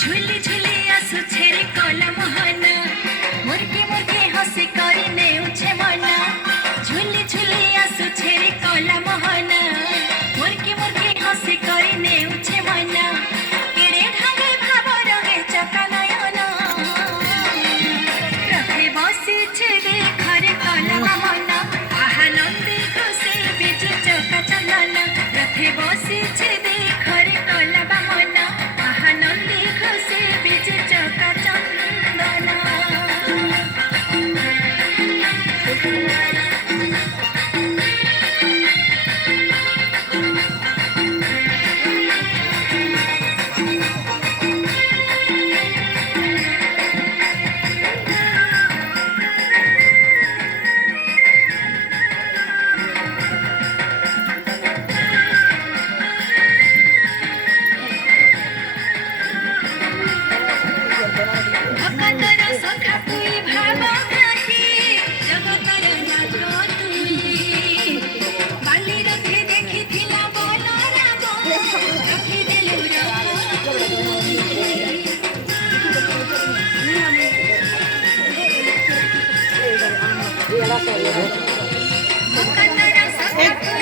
झुली झुली आसुछे रे कला मोहना मुर्गी मुर्गी हसी करी नेउछे मना झुली झुली आसुछे रे कला मोहना मुर्गी मुर्गी हसी करी नेउछे मना केड़े ढांगे भाव रंगे चका नयना रथे बसिछे देखा रे कला मोहना आहा नंदी खुशी बिजु चका चंदना रथे बसिछे देखा रे कला मोहना आहा नंदी खुशी बिजु चका चंदना भक्तर सखा तुई भाव नाही जगतर नाथ तुई बाली रथे देखिथिला बलराम रखि देलु भक्तर सखा